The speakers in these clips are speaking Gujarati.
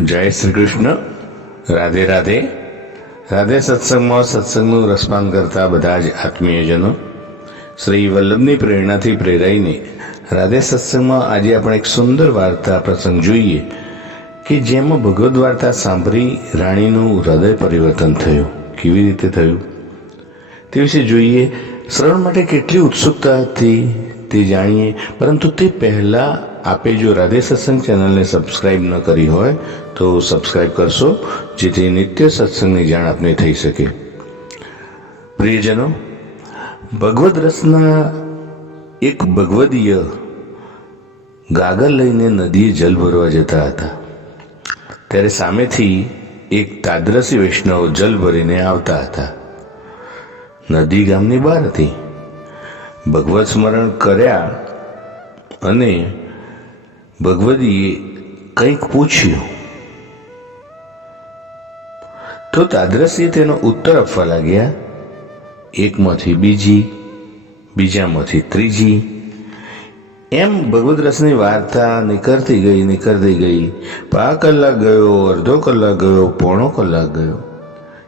જય શ્રી કૃષ્ણ. રાધે રાધે. રાધે સત્સંગમાં સત્સંગનું રસપાન કરતા બધા જ આત્મીયજનો. શ્રી વલ્લભની પ્રેરણાથી પ્રેરાઈને રાધે સત્સંગમાં આજે આપણે એક સુંદર વાર્તા પ્રસંગ જોઈએ કે જેમાં ભગવદ્ વાર્તા સાંભળી રાણીનું હૃદય પરિવર્તન થયું. કેવી રીતે થયું? તે વિશે જોઈએ. શ્રવણ માટે કેટલી ઉત્સુકતા હતી તે જાણીએ. પરંતુ તે પહેલાં આપે જો રાધે સત્સંગ ચેનલને સબસ્ક્રાઈબ ન કરી હોય તો સબસ્ક્રાઈબ કરશો, જેથી નિત્ય સત્સંગની જાણ આપને થઈ શકે. પ્રિયજનો, ભગવદ રસના એક ભગવદીય ગાગર લઈને નદીએ જલ ભરવા જતા હતા. ત્યારે સામેથી એક તાદ્રસી વૈષ્ણવ જલ ભરીને આવતા હતા. નદી ગામની બહાર હતી. ભગવત સ્મરણ કર્યા અને ભગવદીએ કંઈક પૂછ્યું. તો તાદ્રસીએ તેનો ઉત્તર આપવા લાગ્યા. એકમાંથી બીજી, બીજામાંથી ત્રીજી. એમ ભગવદ રસની વાર્તા નીકળતી ગઈ નીકળતી ગઈ. પા કલાક ગયો, અડધો કલાક ગયો, પોણો કલાક ગયો,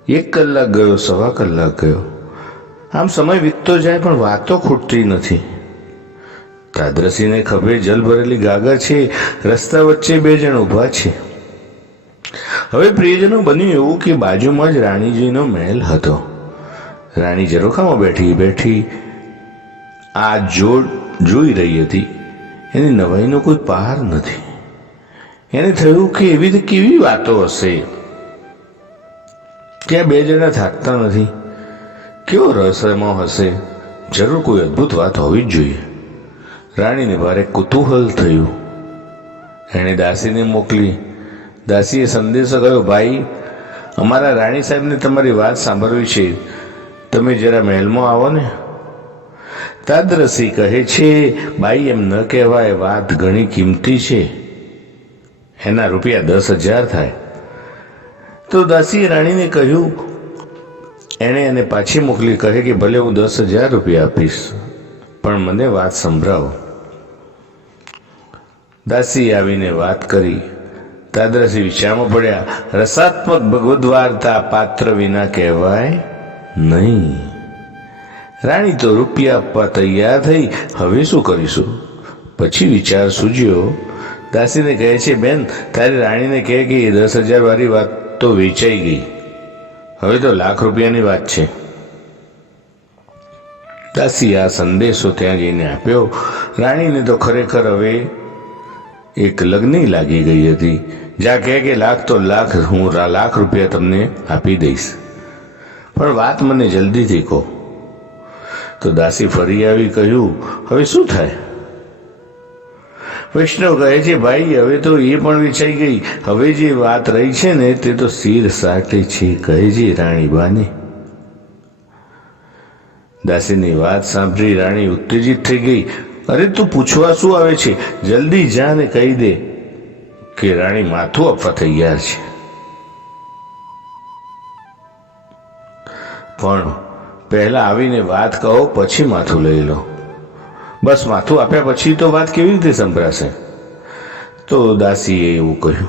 એક કલાક ગયો, સવા કલાક ગયો. આમ સમય વીતતો જાય પણ વાતો ખૂટતી નથી. તાદ્રસીને ખભે જલ ભરેલી ગાગર છે. રસ્તા વચ્ચે બે જણ ઊભા છે. હવે પ્રિયજનો, બન્યું એવું કે બાજુમાં જ રાણીજીનો મહેલ હતો. રાણી ઝરોખામાં બેઠી બેઠી આ જોડ જોઈ રહી હતી. એની નવાઈનો કોઈ પાર નથી. એને થયું કે એવી તો કેવી વાતો હશે? ત્યાં બે જણા થાકતા નથી? કેવો રહસ્યમાં હશે? જરૂર કોઈ અદ્ભુત વાત હોવી જ જોઈએ. રાણીને ભારે કુતૂહલ થયું. એણે દાસીને મોકલી દાસીએ સંદેશો કહ્યો, ભાઈ, અમારા રાણી સાહેબને તમારી વાત સાંભળવી છે. તમે જરા મહેલમાં આવો ને. તાદ્રસી કહે છે, ભાઈ, એમ ન કહેવાય, વાત ઘણી કિંમતી છે. એના રૂપિયા દસ હજાર થાય. તો દાસીએ રાણીને કહ્યું, એણે એને પાછી મોકલી, કહે કે ભલે હું દસ હજાર રૂપિયા આપીશ, પણ મને વાત સંભળાવો. દાસી આવીને વાત કરી. તાદ્રસી વિચારમાં પડ્યા, રસાત્મક ભગવદ્ વાર્તા પાત્ર વિના કહેવાય નહીં. રાણી તો રૂપિયા આપવા તૈયાર થઈ, હવે શું કરીશું? પછી વિચાર સૂજ્યો. દાસીને કહે છે, બેન, તારી રાણીને કહે કે દસ હજાર વાળી વાત તો વેચાઈ ગઈ. હવે તો લાખ રૂપિયાની વાત છે. દાસી આ સંદેશો ત્યાં જઈને આપ્યો. રાણીને તો ખરેખર હવે એક લગ્ન લાગી ગઈ હતી. જ્યાં કહે કે, લાખ તો લાખ, હું લાખ રૂપિયા તમને આપી દઈશ. પણ વાત મને જલ્દીથી કહો. તો દાસી ફરી આવી કહ્યું, હવે શું થાય? વૈષ્ણવ કહે છે, ભાઈ, હવે તો એ પણ વિચારી ગઈ. હવે જે વાત રહી છે ને, તે તો શિર સાટે છે, કહે છે રાણીબાને દાસીની વાત સાંભળી રાણી ઉત્તેજિત થઈ ગઈ. અરે તું પૂછવા શું આવે છે? જલ્દી જા ને કહી દે કે રાણી માથું આપવા તૈયાર છે. પણ પહેલા આવીને વાત કહો, પછી માથું લઈ લો. બસ માથું આપ્યા પછી તો વાત કેવી રીતે સંભળાશે? તો દાસીએ એવું કહ્યું.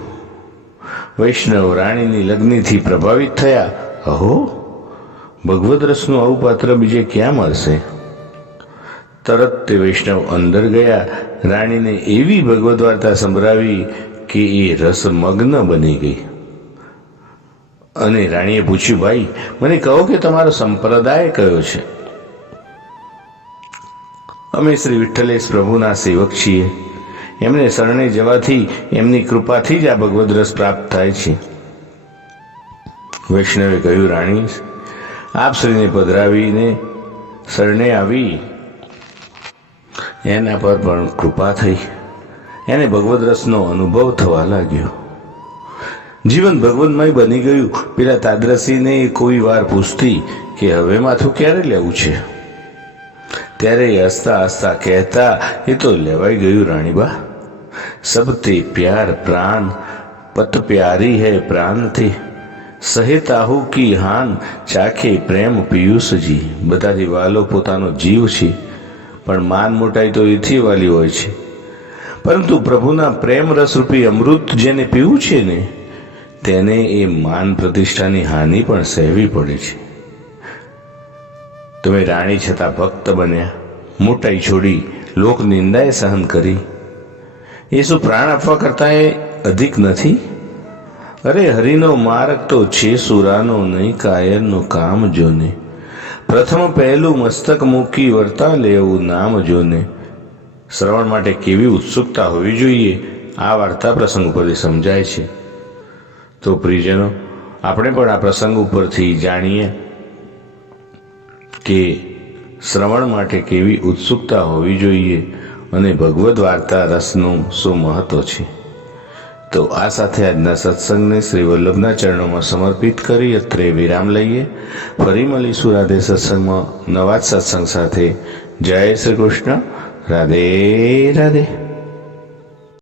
વૈષ્ણવ રાણીની લગ્નથી પ્રભાવિત થયા. અહો ભગવદ રસનું આવું પાત્ર બીજે ક્યાં મળશે? તરત તે વૈષ્ણવ અંદર ગયા. રાણીને એવી ભગવદ વાર્તા સંભળાવી કે એ રસમગ્ન બની ગઈ. અને રાણીએ પૂછ્યું, ભાઈ, મને કહો કે તમારો સંપ્રદાય કયો છે? અમે શ્રી વિઠ્ઠલેશ પ્રભુના સેવક છીએ. એમને શરણે જવાથી એમની કૃપાથી જ આ ભગવદ રસ પ્રાપ્ત થાય છે. વૈષ્ણવે કહ્યું, રાણી, આપ શ્રીને પધરાવીને શરણે આવી. એના પર પણ કૃપા થઈ. એને ભગવદ રસનો અનુભવ થવા લાગ્યો. જીવન ભગવદમય બની ગયું. પેલા તાદ્રસીને કોઈ વાર પૂછતી કે હવે માથું ક્યારે લેવું છે? ત્યારે હસતા હસતા કહેતા, એ તો લેવાઈ ગયું રાણીબા. સબતે પ્યાર પ્રાણ, પત પ્યારી હૈ પ્રાણથી સહેતાહુ કી હાન, ચાખે પ્રેમ પિયુષજી. બધાથી વાલો પોતાનો જીવ છે. પણ માન મોટાઈ તો એથી વાલી હોય છે. પરંતુ પ્રભુના પ્રેમ રસરૂપી અમૃત જેને પીવું છે ને, તેને એ માન પ્રતિષ્ઠાની હાનિ પણ સહેવી પડે છે. તમે રાણી છતાં ભક્ત બન્યા, મોટાઈ છોડી લોક નિંદાએ સહન કરી. એ શું પ્રાણ આપવા કરતા એ અધિક નથી? અરે હરિનો માર્ગ તો છે સુરાનો નહીં, કાયરનું કામ જોને. પ્રથમ પહેલું મસ્તક મૂકી વર્તા લેવું નામ જોને. શ્રવણ માટે કેવી ઉત્સુકતા હોવી જોઈએ, આ વાર્તા પ્રસંગ ઉપરથી સમજાય છે. તો પ્રિયજનો, આપણે પણ આ પ્રસંગ ઉપરથી જાણીએ કે શ્રવણ માટે કેવી ઉત્સુકતા હોવી જોઈએ અને ભગવદ્ વાર્તા રસનું શું મહત્વ છે. તો આ સાથે આજના સત્સંગને શ્રી વલ્લભના ચરણોમાં સમર્પિત કરી અત્રે વિરામ લઈએ. ફરી મળીશું રાધે સત્સંગમાં નવા જ સત્સંગ સાથે. જય શ્રી કૃષ્ણ. રાધે રાધે.